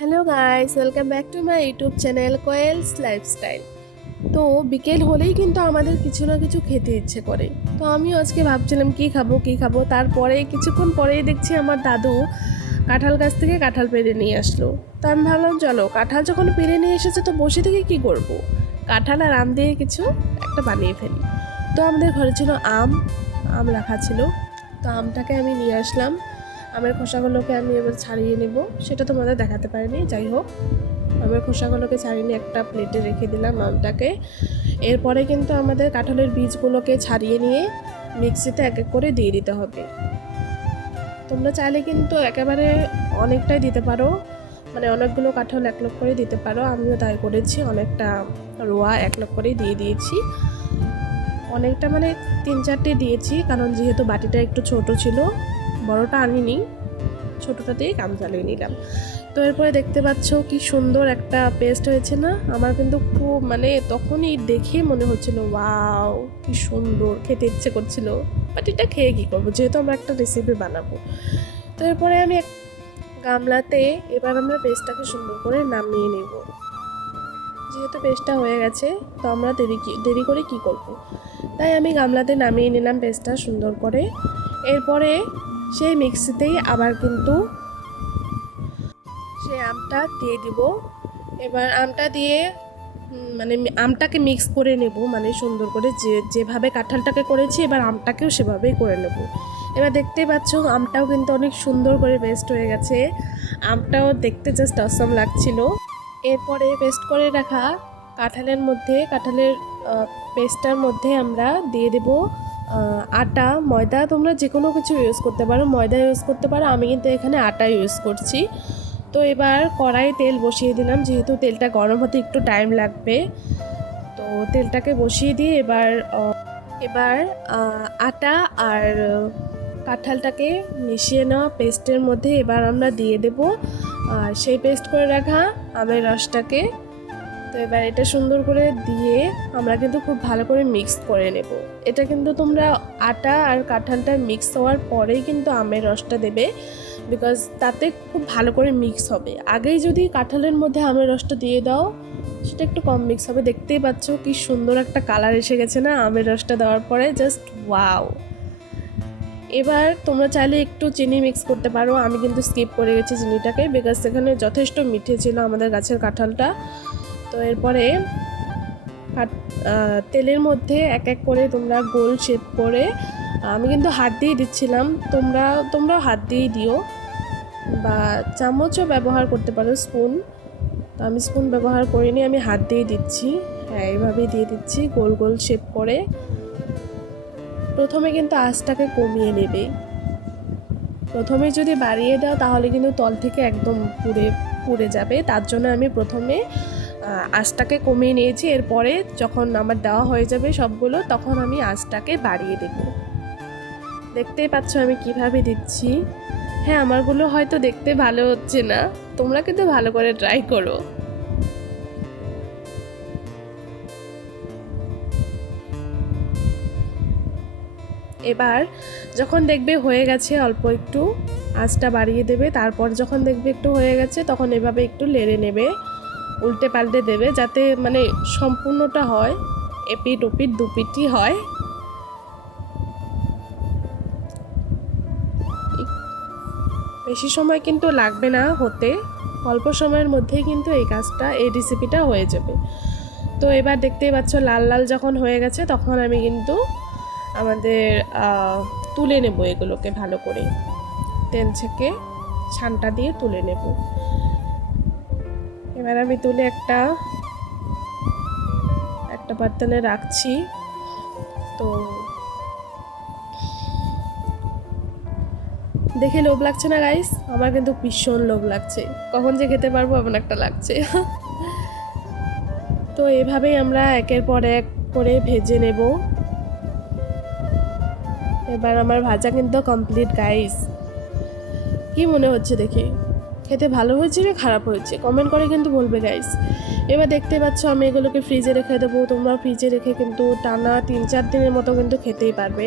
Hello guys welcome back to my YouTube channel Koyel's lifestyle তো বিকেল হলেই কিন্তু আমাদের কিছু না কিছু খেতে ইচ্ছে করে। তো আমিও আজকে ভাবছিলাম কি খাব কি খাব? তারপরে কিছুক্ষণ পরেই দেখছি আমার দাদু কাঁঠাল গাছ থেকে কাঁঠাল পেরে নিয়ে আসলো। তো আমি ভাবলাম, চলো, কাঁঠাল যখন পেরে নিয়ে এসেছে, তো বসে থেকে কি করব। কাঁঠাল আর আম দিয়ে কিছু একটা বানিয়ে ফেলি। তো আমাদের ঘরে ছিল আম আম রাখা ছিল। তো আমটাকে আমি নিয়ে আসলাম। আমের খোসাগুলোকে আমি এবার ছাড়িয়ে নেব। সেটা তোমাদের দেখাতে পারিনি, যাই হোক। আমের খোসাগুলোকে ছাড়িয়ে একটা প্লেটে রেখে দিলাম আমটাকে। এরপরে কিন্তু আমাদের কাঁঠালের বীজগুলোকে ছাড়িয়ে নিয়ে মিক্সিতে এক এক করে দিয়ে দিতে হবে। তোমরা চাইলে কিন্তু একেবারে অনেকটাই দিতে পারো। মানে অনেকগুলো কাঁঠাল এক লোক করে দিতে পারো। আমিও তাই করেছি, অনেকটা রোয়া এক লোক করেই দিয়ে দিয়েছি। অনেকটা মানে তিন চারটে দিয়েছি, কারণ যেহেতু বাটিটা একটু ছোট ছিল বড়টা আনিনি দিয়ে কাম চালিয়ে নিলাম। তো এরপরে দেখতে পাচ্ছ কি সুন্দর একটা পেস্ট হয়েছে না? আমার কিন্তু খুব মানে তখনই দেখে মনে হচ্ছিল, ওয়াও, কি সুন্দর, খেতে ইচ্ছে করছিল। বাট এটা খেয়ে কী করব? যেহেতু আমরা একটা রেসিপি বানাবো। তো এরপরে আমি এক গামলাতে এবার আমরা পেস্টটাকে সুন্দর করে নামিয়ে নেব। যেহেতু পেস্টটা হয়ে গেছে, তো আমরা দেরি কি, দেরি করে কি করব। তাই আমি গামলাতে নামিয়ে নিলাম পেস্টটা সুন্দর করে। এরপরে সেই মিক্সিতেই আবার কিন্তু সেই আমটা দিয়ে দিব। এবার আমটা দিয়ে মানে আমটাকে মিক্স করে নেব মানে সুন্দর করে যে, যেভাবে কাঁঠালটাকে করেছি, এবার আমটাকেও সেভাবেই করে নেব। এবার দেখতেই পাচ্ছ, আমটাও কিন্তু অনেক সুন্দর করে পেস্ট হয়ে গেছে। আমটাও দেখতে জাস্ট অসম লাগছিল। এরপরে পেস্ট করে রাখা কাঁঠালের মধ্যে, কাঁঠালের পেস্টটার মধ্যে আমরা দিয়ে দেব আটা, ময়দা তোমরা যে কোনো কিছু ইউজ করতে পারো। ময়দা ইউজ করতে পারো। আমি কিন্তু এখানে আটা ইউজ করছি। তো এবার কড়াই তেল বসিয়ে দিলাম। যেহেতু তেলটা গরম হতে একটু টাইম লাগবে, তো তেলটাকে বসিয়ে দিয়ে এবার এবার আটা আর কাঁঠালটাকে মিশিয়ে নেওয়া পেস্টের মধ্যে এবার আমরা দিয়ে দেব। আর সেই পেস্ট করে রাখা আমের রসটাকে। তো এবার এটা সুন্দর করে দিয়ে আমরা কিন্তু খুব ভালো করে মিক্স করে নেব। এটা কিন্তু তোমরা আটা আর কাঁঠালটা মিক্স হওয়ার পরেই কিন্তু আমের রসটা দেবে বিকজ তাতে খুব ভালো করে মিক্স হবে। আগেই যদি কাঁঠালের মধ্যে আমের রসটা দিয়ে দাও, সেটা একটু কম মিক্স হবে। দেখতেই পাচ্ছ কি সুন্দর একটা কালার এসে গেছে না আমের রসটা দেওয়ার পরে জাস্ট ওয়াও এবার তোমরা চাইলে একটু চিনি মিক্স করতে পারো। আমি কিন্তু স্কিপ করে গেছি চিনিটাকে বিকজ সেখানে যথেষ্ট মিঠে ছিল আমাদের গাছের কাঁঠালটা। তো এরপরে তেলের মধ্যে এক এক করে তোমরা গোল শেপ করে আমি কিন্তু হাত দিয়ে দিচ্ছিলাম, তোমরা, তোমরাও হাত দিয়েই দিও। বা চামচও ব্যবহার করতে পারো স্পুন তো আমি স্পুন ব্যবহার করিনি, আমি হাত দিয়ে দিচ্ছি। হ্যাঁ এইভাবেই দিয়ে দিচ্ছি, গোল গোল শেপ করে। প্রথমে কিন্তু আঁচটাকে কমিয়ে নেবে। প্রথমে যদি বাড়িয়ে দাও, তাহলে কিন্তু তল থেকে একদম পুড়ে পুড়ে যাবে। তার জন্য আমি প্রথমে আঁচটাকে কমিয়ে নিয়েছি। এরপরে যখন আমার দেওয়া হয়ে যাবে সবগুলো, তখন আমি আঁচটাকে বাড়িয়ে দেব। দেখতেই পাচ্ছ আমি কীভাবে দিচ্ছি। হ্যাঁ আমারগুলো হয়তো দেখতে ভালো হচ্ছে না। তোমরা কিন্তু ভালো করে ট্রাই করো। এবার যখন দেখবে হয়ে গেছে অল্প একটু আঁচটা বাড়িয়ে দেবে। তারপর যখন দেখবে একটু হয়ে গেছে, তখন এভাবে একটু লেড়ে নেবে। উল্টে পাল্টে দেবে যাতে মানে সম্পূর্ণটা হয় এপিট ওপিট দুপিটই হয়। বেশি সময় কিন্তু লাগবে না হতে, অল্প সময়ের মধ্যেই কিন্তু এই কাজটা, এই রেসিপিটা হয়ে যাবে। তো এবার দেখতেই পাচ্ছ, লাল লাল যখন হয়ে গেছে, তখন আমি কিন্তু আমাদের তুলে নেব এগুলোকে ভালো করে। তেল থেকে ছানটা দিয়ে তুলে নেব। এবার আমি তুলে একটা একটা বার্তনে রাখছি। তো দেখে লোভ লাগছে না গাইস আমার কিন্তু ভীষণ লোভ লাগছে। কখন যে খেতে পারব এমন একটা লাগছে। তো এভাবেই আমরা একের পর এক করে ভেজে নেব। এবার আমার ভাজা কিন্তু কমপ্লিট গাইস কি মনে হচ্ছে দেখে? খেতে ভালো হয়েছে না খারাপ হয়েছে? কমেন্ট করে কিন্তু বলবে গাইস এবার দেখতে পাচ্ছ, আমি এগুলোকে ফ্রিজে রেখে দেবো। তোমরা ফ্রিজে রেখে কিন্তু টানা তিন চার দিনের মতো কিন্তু খেতেই পারবে।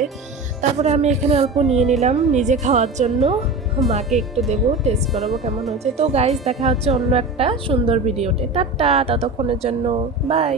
তারপরে আমি এখানে অল্প নিয়ে নিলাম নিজে খাওয়ার জন্য। মাকে একটু দেবো টেস্ট করাবো কেমন হয়েছে। তো গাইস দেখা হচ্ছে অন্য একটা সুন্দর ভিডিওতে টাটা, ততক্ষণের জন্য। বাই